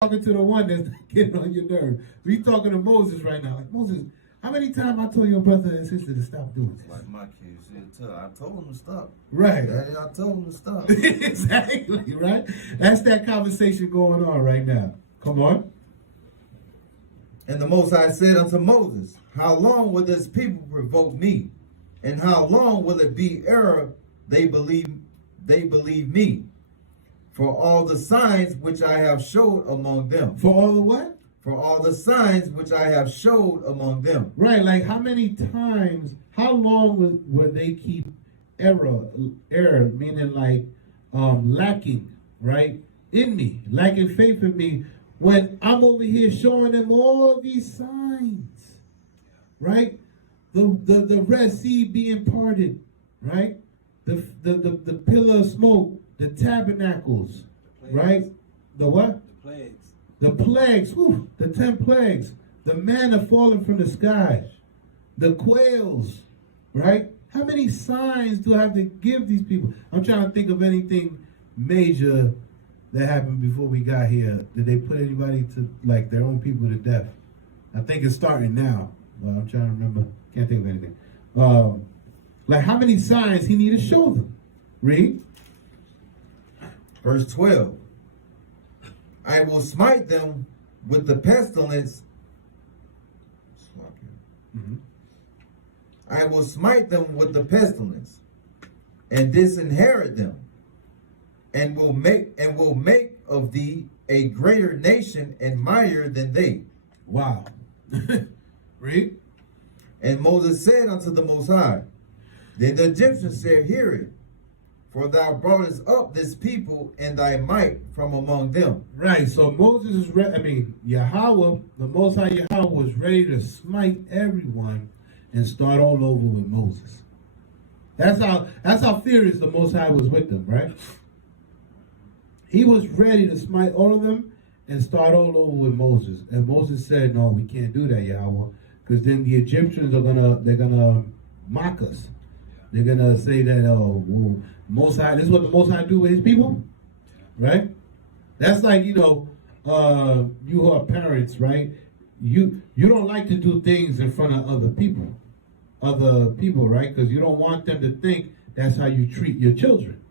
talking to the one that's getting on your nerve. We talking to Moses right now. Like, Moses, how many times I told your brother and sister to stop doing this? Like my kids said, I told them to stop. Right. Daddy, I told them to stop. Exactly, right? That's that conversation going on right now. Come on. And the Most High said unto Moses, how long will this people provoke me? And how long will it be ere they believe me? For all the signs which I have showed among them. For all the what? For all the signs which I have showed among them. Right, like how many times, how long will they keep error, meaning like lacking, right, in me, lacking faith in me, when I'm over here showing them all these signs, right? The Red Sea being parted, right? The pillar of smoke, the tabernacles, right? The what? The plagues. The plagues, whew, the 10 plagues, the manna falling from the sky, the quails, right? How many signs do I have to give these people? I'm trying to think of anything major that happened before we got here. Did they put anybody to, like, their own people to death? I think it's starting now. Well, I'm trying to remember. Can't think of anything. Like, how many signs he need to show them? Read. Verse 12. I will smite them with the pestilence. Mm-hmm. I will smite them with the pestilence, and disinherit them, and will make of thee a greater nation and mightier than they. Wow. Read. And Moses said unto the Most High, then the Egyptians said, hear it, for thou broughtest up this people in thy might from among them. Right, so Moses is Yahweh, the Most High Yahweh was ready to smite everyone and start all over with Moses. That's how furious the Most High was with them, right? He was ready to smite all of them and start all over with Moses. And Moses said, no, we can't do that, Yahweh, because then the Egyptians they're gonna mock us. They're gonna say that, oh, well, Most High, this is what the Most High do with his people, right? That's like, you who are parents, right? You don't like to do things in front of other people, right? Because you don't want them to think that's how you treat your children,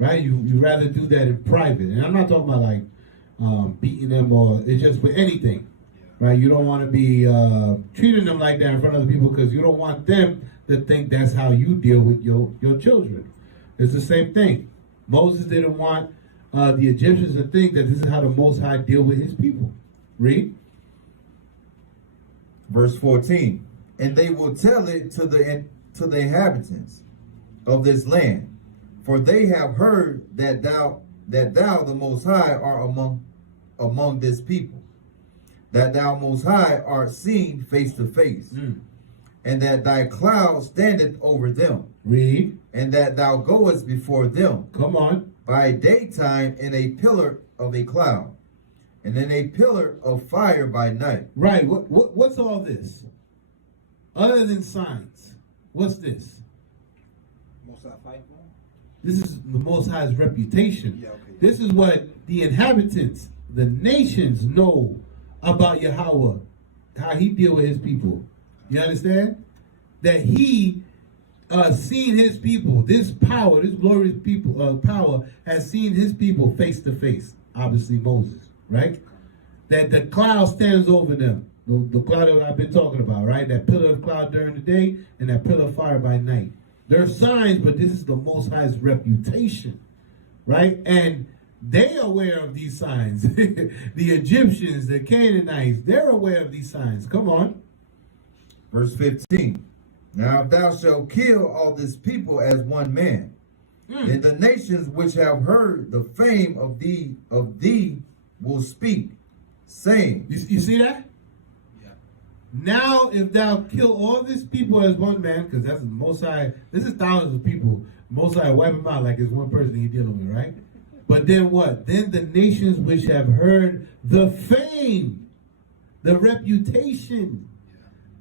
right? You rather do that in private. And I'm not talking about like beating them, or it's just with anything, right? You don't want to be treating them like that in front of other people, because you don't want them to think that's how you deal with your children. It's the same thing. Moses didn't want the Egyptians to think that this is how the Most High deal with his people. Read. Verse 14. And they will tell it to the inhabitants of this land, for they have heard that thou the Most High are among this people, that thou Most High art seen face to face. And that thy cloud standeth over them. Read. And that thou goest before them. Come on. By daytime in a pillar of a cloud, and in a pillar of fire by night. Right. What's all this? Other than signs, what's this? Most High fight for him? This is the Most High's reputation. Yeah, okay. This is what the inhabitants, the nations, know about Yahweh, how he deal with his people. You understand? That he seen his people, this power, this glorious people power has seen his people face to face. Obviously Moses, right? That the cloud stands over them. The cloud that I've been talking about, right? That pillar of cloud during the day and that pillar of fire by night. There are signs, but this is the Most High's reputation, right? And they are aware of these signs. The Egyptians, the Canaanites, they're aware of these signs. Come on. Verse 15. Now if thou shalt kill all this people as one man, then the nations which have heard the fame of thee will speak, saying. You see that? Yeah. Now if thou kill all these people as one man, because that's the Most High, this is thousands of people, Most High wipe them out like it's one person he's dealing with, right? But then what? Then the nations which have heard the fame, the reputation,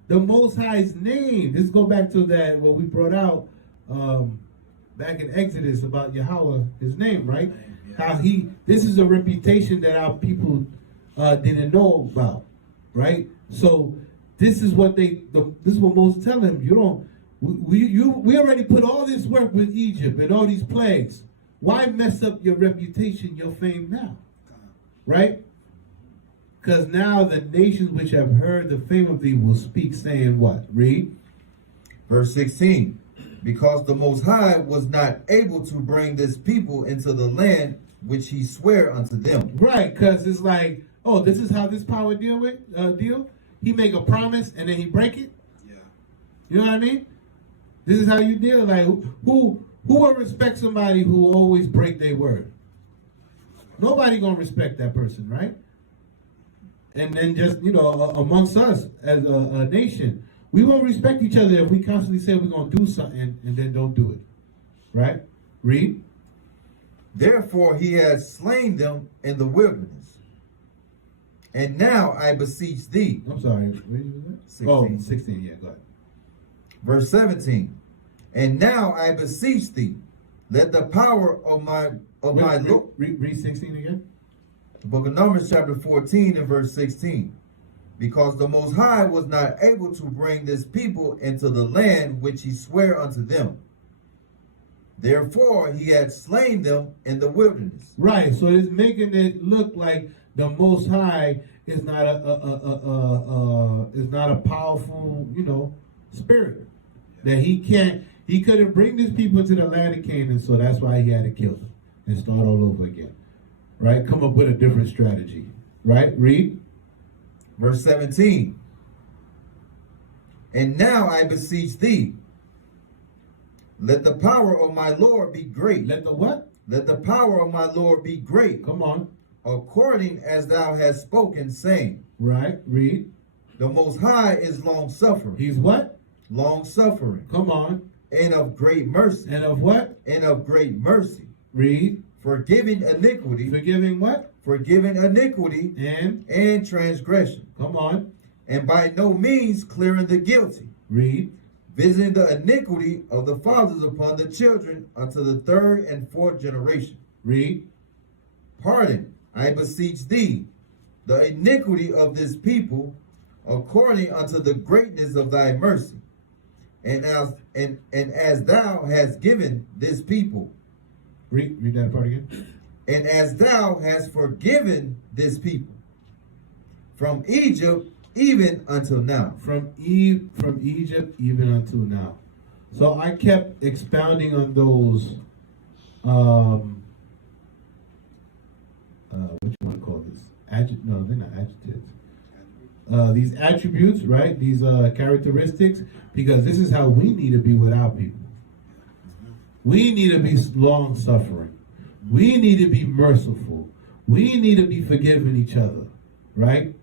the Most High's name. This go back to that what we brought out back in Exodus about Yahweh, his name, right? Yeah. How this is a reputation that our people didn't know about, right? So this is what this is what Moses telling him. You don't. We already put all this work with Egypt and all these plagues. Why mess up your reputation, your fame now? Right? Because now the nations which have heard the fame of thee will speak, saying what? Read. Verse 16. Because the Most High was not able to bring this people into the land which he sware unto them. Right, because it's like, oh, this is how this power deal. He make a promise and then he break it. Yeah. You know what I mean? This is how you deal. Like, who will respect somebody who always break their word? Nobody gonna respect that person, right? And then just, amongst us as a nation, we won't respect each other if we constantly say we're gonna do something and then don't do it. Right? Read. Therefore he has slain them in the wilderness. And now I beseech thee. I'm sorry. Where was that? 16. Oh, 16. Yeah, go ahead. Verse 17. And now I beseech thee, let the power of my Lord. Read 16 again. The book of Numbers chapter 14 and verse 16. Because the Most High was not able to bring this people into the land which he sware unto them. Therefore he had slain them in the wilderness. Right, so it's making it look like the Most High is not a powerful, spirit. That he couldn't bring these people to the land of Canaan, so that's why he had to kill them and start all over again. Right? Come up with a different strategy. Right? Read. Verse 17. And now I beseech thee, let the power of my Lord be great. Let the what? Let the power of my Lord be great. Come on. According as thou hast spoken, saying. Right. Read. The Most High is long-suffering. He's what? Long-suffering. Come on. And of great mercy. And of what? And of great mercy. Read. Forgiving iniquity. Forgiving what? Forgiving iniquity. And transgression. Come on. And by no means clearing the guilty. Read. Visiting the iniquity of the fathers upon the children unto the third and fourth generation. Read. Pardon, I beseech thee, the iniquity of this people, according unto the greatness of thy mercy, and as thou hast given this people. Read that part again. And as thou hast forgiven this people from Egypt even until now. From Egypt even until now. So I kept expounding on those what you want to call this? No, they're not adjectives. These attributes, right? These characteristics, because this is how we need to be with our people. We need to be long-suffering. We need to be merciful. We need to be forgiving each other, right?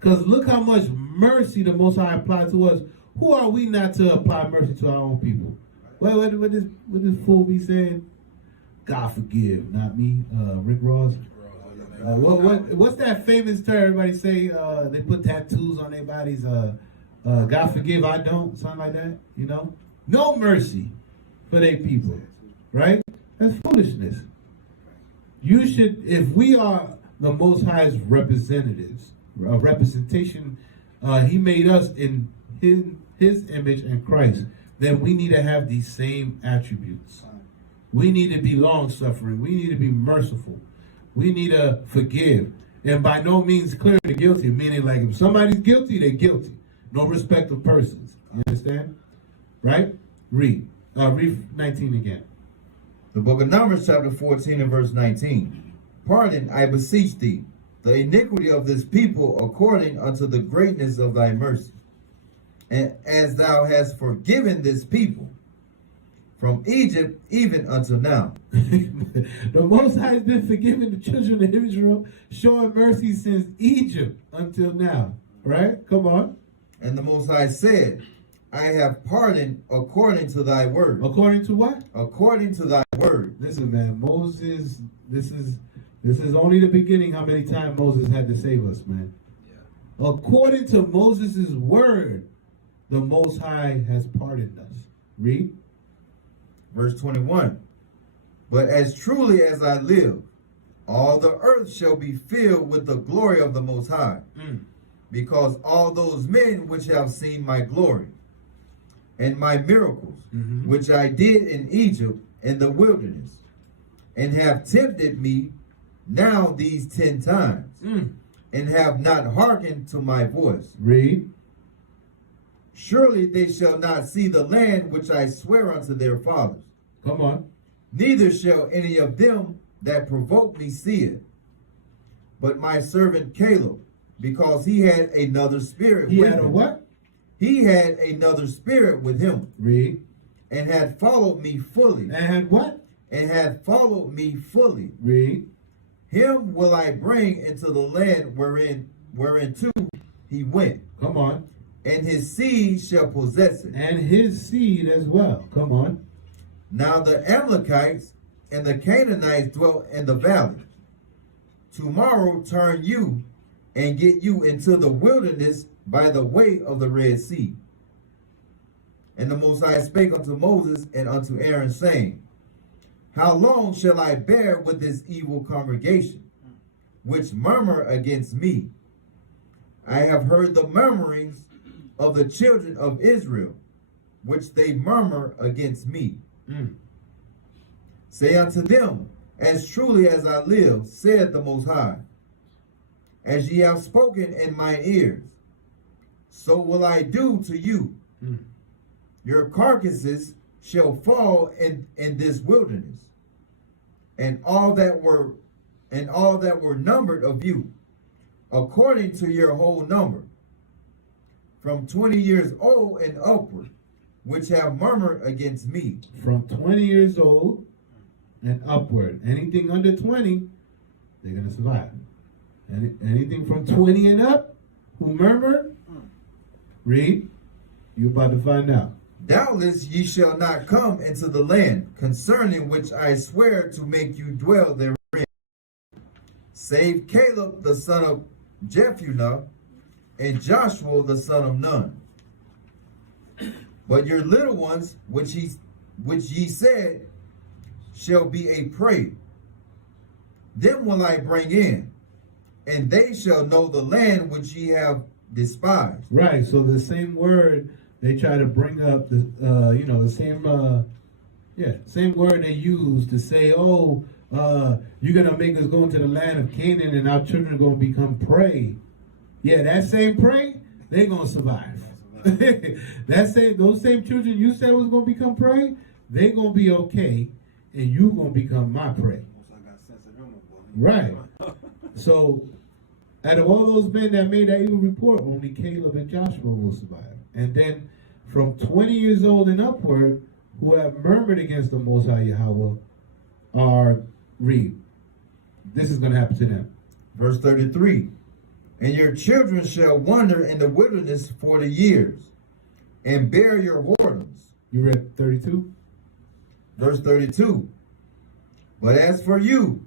Because look how much mercy the Most High applied to us. Who are we not to apply mercy to our own people? What this fool be saying? God forgive, not me. Rick Ross. What's that famous term everybody say? They put tattoos on their bodies. God forgive, I don't. Something like that. No mercy for their people, right? That's foolishness. You should, if we are the Most High's representatives, representation, he made us in his image and Christ, then we need to have these same attributes. We need to be long-suffering. We need to be merciful. We need to forgive. And by no means clear the guilty, meaning like if somebody's guilty, they're guilty. No respect of persons. You understand? Right? Read 19 again. The book of Numbers chapter 14 and verse 19. Pardon, I beseech thee, the iniquity of this people according unto the greatness of thy mercy. And as thou hast forgiven this people from Egypt even until now. The Most High has been forgiving the children of Israel, showing mercy since Egypt until now. Right? Come on. And the Most High said, I have pardoned according to thy word. According to what? According to thy word. Listen, man, Moses, this is only the beginning how many times Moses had to save us, man. Yeah. According to Moses' word, the Most High has pardoned us. Read. Verse 21. But as truly as I live, all the earth shall be filled with the glory of the Most High, because all those men which have seen my glory and my miracles, which I did in Egypt in the wilderness, and have tempted me now these 10 times, and have not hearkened to my voice. Read. Surely they shall not see the land which I swear unto their fathers. Come on. Neither shall any of them that provoke me see it. But my servant Caleb, because he had another spirit He with had a him. what? He had another spirit with him, Read. and had followed me fully. And had what? And had followed me fully. Read. Him will I bring into the land whereinto he went, Come on. and his seed shall possess it. And his seed as well. Come on. Now the Amalekites and the Canaanites dwelt in the valley. Tomorrow turn you and get you into the wilderness by the way of the Red Sea. And the Most High spake unto Moses and unto Aaron, saying, How long shall I bear with this evil congregation, which murmur against me? I have heard the murmurings of the children of Israel, which they murmur against me. Say unto them, As truly as I live, saith the Most High, as ye have spoken in mine ears, so will I do to you. Your carcasses shall fall in this wilderness, and all that were numbered of you, according to your whole number, from 20 years old and upward, which have murmured against me. From 20 years old and upward. Anything under 20, they're going to survive. Anything from 20 and up who murmur, read, you're about to find out. Doubtless ye shall not come into the land, concerning which I swear to make you dwell therein, save Caleb the son of Jephunneh, and Joshua the son of Nun. But your little ones, which ye said, shall be a prey. Them will I bring in, and they shall know the land which ye have despised. Right, so the same word they try to bring up, the same word they use to say, you're going to make us go into the land of Canaan and our children are going to become prey. Yeah, that same prey, they're going to survive. Those same children you said was going to become prey, they're going to be okay, and you're going to become my prey. Right. So, out of all those men that made that evil report, only Caleb and Joshua will survive. And then from 20 years old and upward, who have murmured against the Most High Yahweh, are read. This is going to happen to them. Verse 33. And your children shall wander in the wilderness 40 years, and bear your whoredoms. You read 32? Verse 32. But as for you,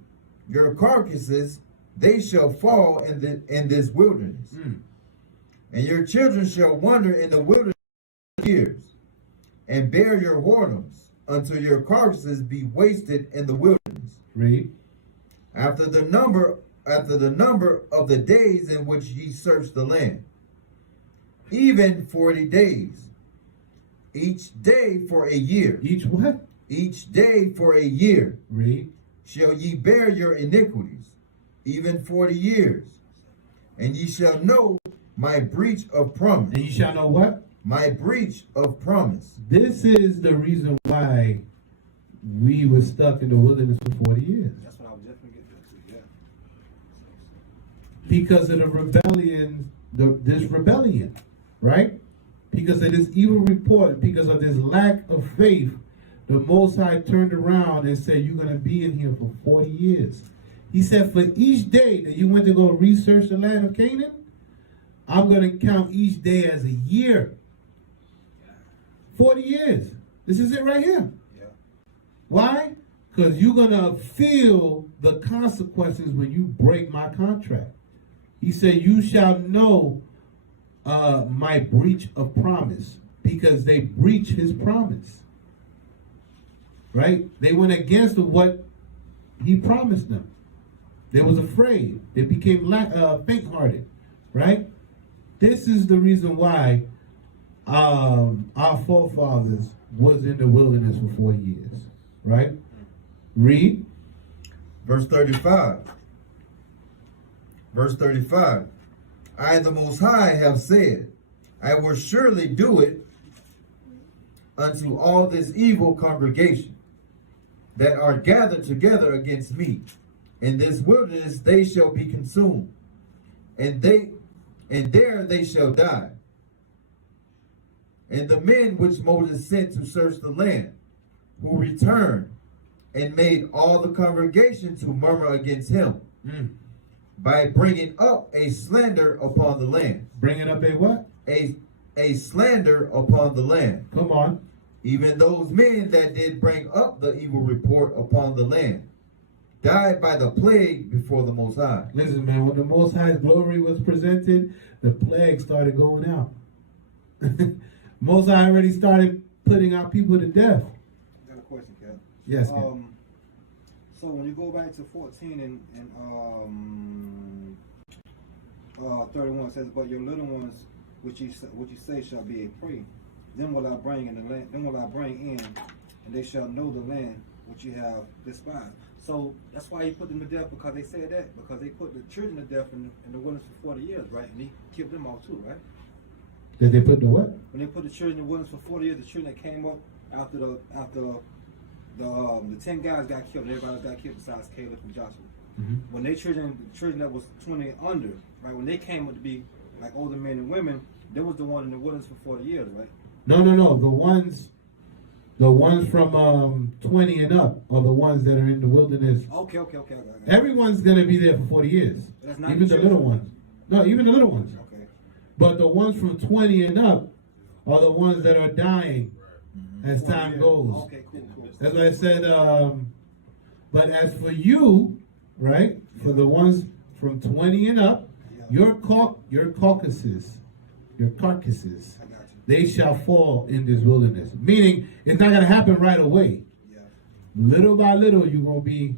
your carcasses, they shall fall in this wilderness. And your children shall wander in the wilderness years, and bear your whoredoms, until your carcasses be wasted in the wilderness. Read. After the number of the days in which ye search the land, even 40 days, each day for a year. Each what? Each day for a year. Read. Shall ye bear your iniquities, even 40 years, and ye shall know my breach of promise. And ye shall know what? My breach of promise. This is the reason why we were stuck in the wilderness for 40 years. That's what I was definitely getting into, yeah. Because of the rebellion, this rebellion, right? Because of this evil report, because of this lack of faith, the Most High turned around and said, you're going to be in here for 40 years. He said, for each day that you went to go research the land of Canaan, I'm going to count each day as a year. 40 years. This is it right here. Yeah. Why? Because you're going to feel the consequences when you break my contract. He said, you shall know my breach of promise, because they breached his promise. Right? They went against what he promised them. They was afraid. They became faint-hearted, right? This is the reason why our forefathers was in the wilderness for 40 years, right? Read. Verse 35. Verse 35. I, the Most High, have said, I will surely do it unto all this evil congregation that are gathered together against me. In this wilderness they shall be consumed, and there they shall die. And the men which Moses sent to search the land, who returned and made all the congregation to murmur against him, by bringing up a slander upon the land. Bringing up a what? A slander upon the land. Come on. Even those men that did bring up the evil report upon the land died by the plague before the Most High. Listen, man, when the Most High's glory was presented, the plague started going out. Most High already started putting out people to death. I got a question, Cap. Yes, so when you go back to 14 and 31, it says, but your little ones, which you say shall be a prey, then will I bring in the land. Then will I bring in, and they shall know the land which you have despised. So that's why he put them to death, because they said that, because they put the children to death in the wilderness for 40 years, right? And he killed them all too, right? Did they put the what? When they put the children in the wilderness for 40 years, the children that came up after the 10 guys got killed, and everybody else got killed besides Caleb and Joshua. When the children that was 20 and under, right? When they came up to be like older men and women, they was the one in the wilderness for 40 years, right? No. The ones from 20 and up are the ones that are in the wilderness. Okay. Everyone's gonna be there for 40 years. That's not even the little ones. No, even the little ones. Okay. But the ones from 20 and up are the ones that are dying as time goes. Okay, cool. That's why I said, but as for you, right, for the ones from 20 and up, your carcasses, I got you. they shall fall in this wilderness. Meaning, it's not going to happen right away. Yeah. Little by little, you're going to be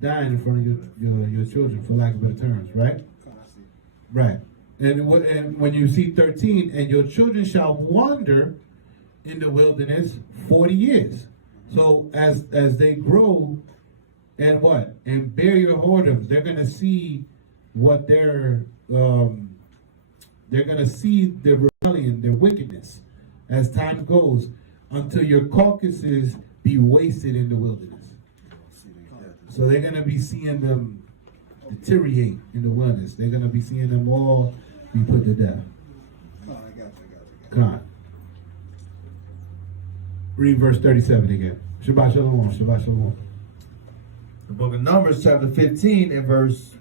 dying in front of your children, for lack of better terms, right? Come on, I see. Right. And when you see 13, and your children shall wander in the wilderness 40 years. So as they grow and what? And bear your whoredoms, they're going to see what they're going to see their rebellion, their wickedness, as time goes, until your carcasses be wasted in the wilderness. So they're going to be seeing them deteriorate in the wilderness. They're going to be seeing them all be put to death. I got you. Come on. Read verse 37 again. Shabbat Shalom. Shabbat Shalom. The book of Numbers, chapter 15 and verse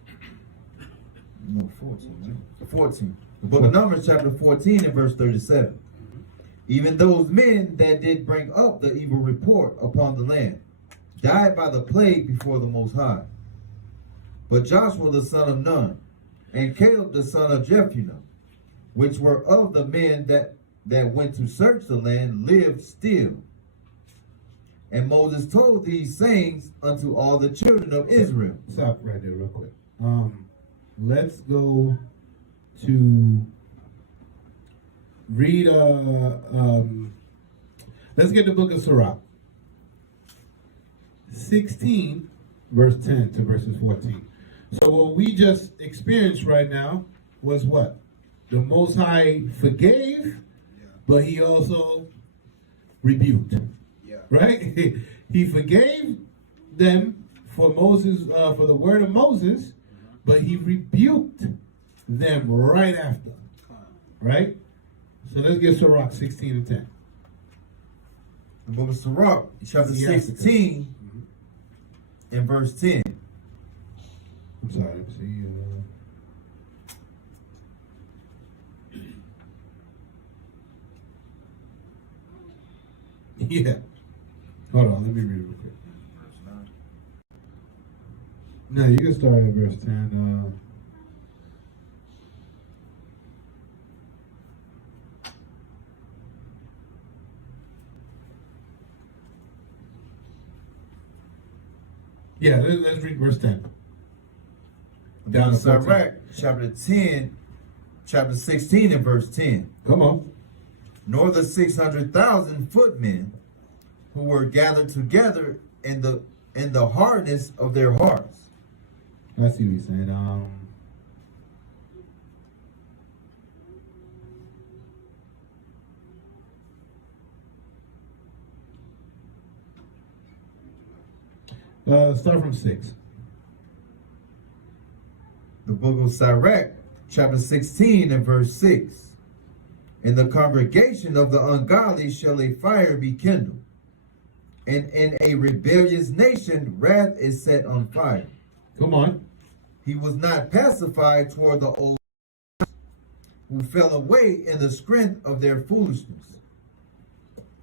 14. The book of Numbers, chapter 14 and verse 37. Even those men that did bring up the evil report upon the land died by the plague before the Most High. But Joshua the son of Nun and Caleb the son of Jephunneh, which were of the men that went to search the land, lived still. And Moses told these sayings unto all the children of Israel. Stop right there real quick. Let's go to read let's get the book of Sirach. 16 verse 10 to verses 14. So what we just experienced right now was what? The Most High forgave, but he also rebuked. Right? He forgave them for Moses, for the word of Moses, but he rebuked them right after. Right? So let's get Sirach 16 and 10. The book of Sirach, chapter 16 and verse 10. I'm sorry, let's see. Yeah. Hold on, let me read it real quick. No, you can start at verse 10. Yeah, let's read verse 10. Down to 14. Sirach, chapter 16 and verse 10. Come on. Nor the 600,000 footmen who were gathered together in the hardness of their hearts. I see what he's saying. Start from 6. The book of Sirach, chapter 16 and verse 6. In the congregation of the ungodly shall a fire be kindled, and in a rebellious nation wrath is set on fire. Come on. He was not pacified toward the old who fell away in the strength of their foolishness.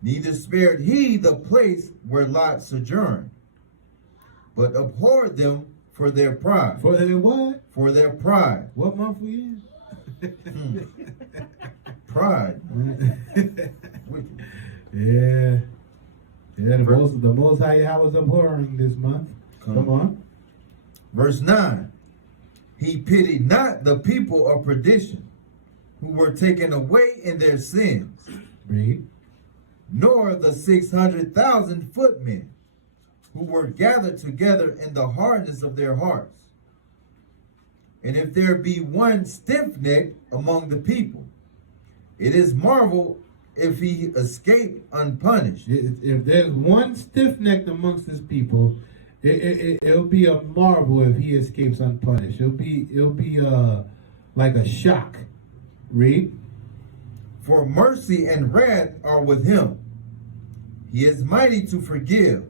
Neither spared he the place where Lot sojourned, but abhorred them for their pride. For their what? For their pride. What month we in? Pride. Yeah. Yeah, the most high Yahweh was abhorring this month. Come on. Verse 9. He pitied not the people of perdition, who were taken away in their sins. Read. Nor the 600,000 footmen, who were gathered together in the hardness of their hearts. And if there be one stiff-necked among the people, it is marvel if he escape unpunished. If there's one stiff-necked amongst his people, it'll be a marvel if he escapes unpunished. It'll be like a shock. Read. For mercy and wrath are with him. He is mighty to forgive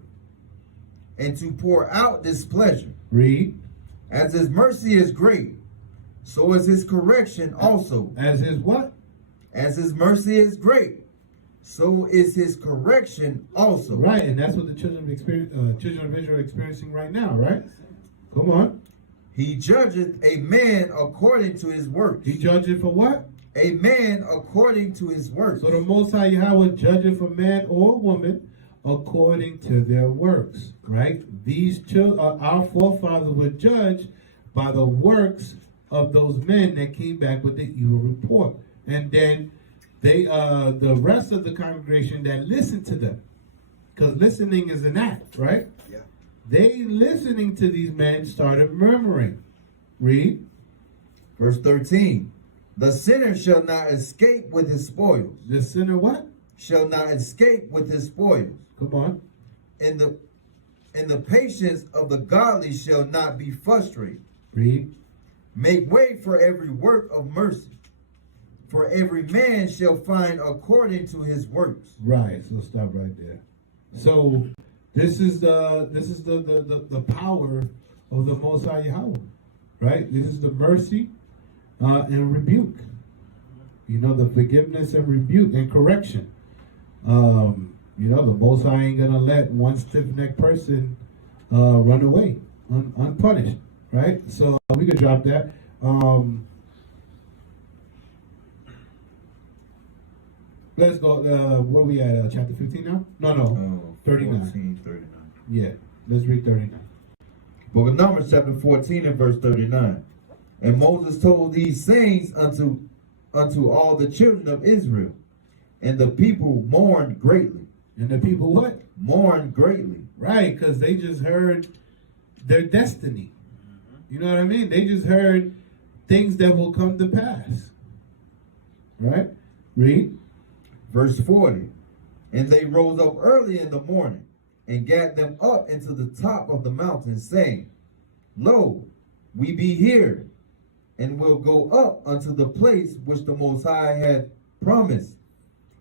and to pour out displeasure. Read. As his mercy is great, so is his correction also. As his what? As his mercy is great, so is his correction also. Right, and that's what the children of Israel are experiencing right now, right? Come on. He judgeth a man according to his works. He judgeth for what? A man according to his works. So the Most High Yahweh judgeth a man or woman according to their works, right? These children, our forefathers were judged by the works of those men that came back with the evil report. And then they, the rest of the congregation that listened to them, because listening is an act, right? Yeah. They listening to these men started murmuring. Read. Verse 13. The sinner shall not escape with his spoils. The sinner what? Shall not escape with his spoils. Come on. And the patience of the godly shall not be frustrated. Read. Make way for every work of mercy, for every man shall find according to his works. Right. So stop right there. So this is the power of the Most High Yahweh, right? This is the mercy and rebuke. You know, the forgiveness and rebuke and correction. You know, the Most High ain't gonna let one stiff-necked person run away unpunished, right? So we could drop that. Let's go. Where we at? Chapter 15 now? No. 39. 14, 39. Yeah, let's read 39. Book of Numbers, chapter 14 and verse 39. And Moses told these sayings unto all the children of Israel, and the people mourned greatly. And the people what? Mourned greatly. Right, because they just heard their destiny. You know what I mean? They just heard things that will come to pass. Right? Read. Verse 40. And they rose up early in the morning, and gat them up into the top of the mountain, saying, Lo, we be here, and will go up unto the place which the Most High had promised.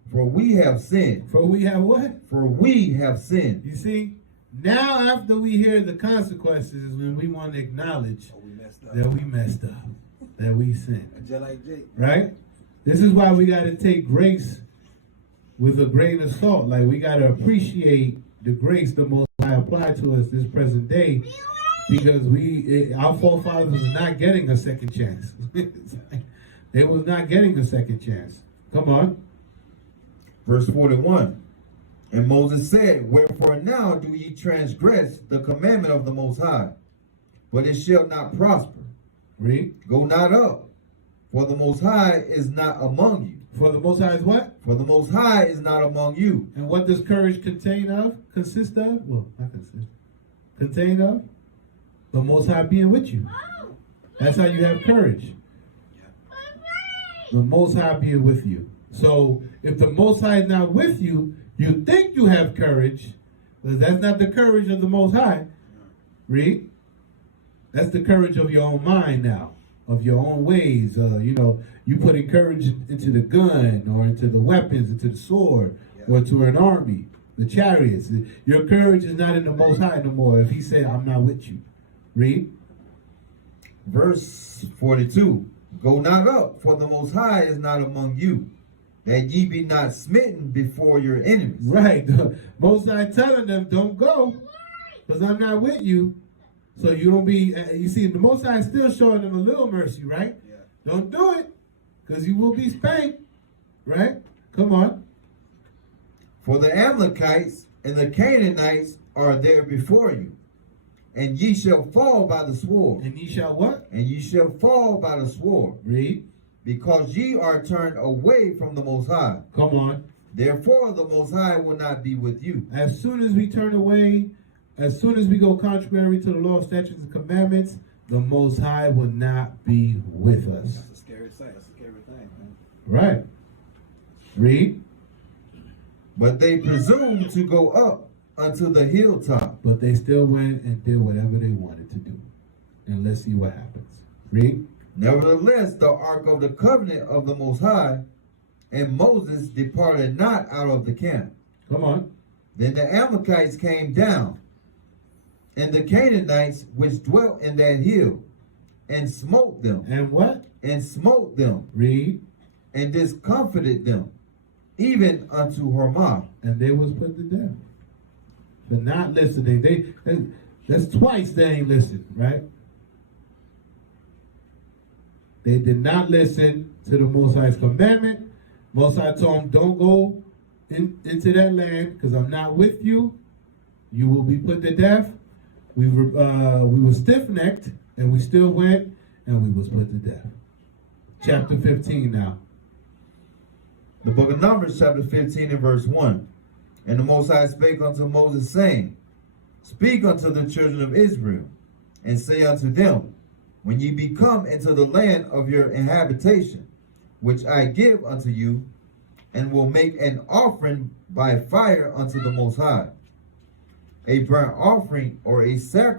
For we have sinned. For we have what? For we have sinned. You see, now after we hear the consequences is when we want to acknowledge that we messed up, that we sinned. Just like Jake. Right? This is why we got to take grace with a grain of salt. Like, we got to appreciate the grace the Most High applied to us this present day, because our forefathers was not getting a second chance. They was not getting a second chance. Come on. Verse 41. And Moses said, Wherefore now do ye transgress the commandment of the Most High? But it shall not prosper. Read. Go not up, for the Most High is not among you. For the Most High is what? For the Most High is not among you. And what does courage consist of? Well, not consist. Contain of? The Most High being with you. That's how you have courage. The Most High being with you. So if the Most High is not with you, you think you have courage, but that's not the courage of the Most High. Read. That's the courage of your own mind now, of your own ways. You putting courage into the gun or into the weapons, into the sword, or to an army, the chariots. Your courage is not in the Most High no more. If he said, I'm not with you. Read. Verse 42. Go not up, for the Most High is not among you, that ye be not smitten before your enemies. Right. Most High telling them, don't go, because I'm not with you. So you don't be, you see, the Most High is still showing them a little mercy, right? Yeah. Don't do it, because you will be spanked, right? Come on. For the Amalekites and the Canaanites are there before you, and ye shall fall by the sword. And ye shall what? And ye shall fall by the sword. Read. Because ye are turned away from the Most High. Come on. Therefore the Most High will not be with you. As soon as we turn away, as soon as we go contrary to the law, statutes, and commandments, the Most High will not be with us. That's a scary sight. That's a scary thing, man. Right. Read. But they presumed to go up unto the hilltop. But they still went and did whatever they wanted to do. And let's see what happens. Read. Nevertheless, the ark of the covenant of the Most High and Moses departed not out of the camp. Come on. Then the Amalekites came down, and the Canaanites which dwelt in that hill, and smote them. And what? And smote them. Read. And discomfited them, even unto Hormah. And they was put to death for not listening. That's twice they ain't listened, right? They did not listen to the Most High's commandment. Most High told them, don't go into that land because I'm not with you. You will be put to death. We were stiff-necked, and we still went, and we was put to death. Chapter 15 now. The book of Numbers, chapter 15 and verse 1. And the Most High spake unto Moses, saying, Speak unto the children of Israel, and say unto them, When ye be come into the land of your inhabitation, which I give unto you, and will make an offering by fire unto the Most High, a burnt offering or a sacrifice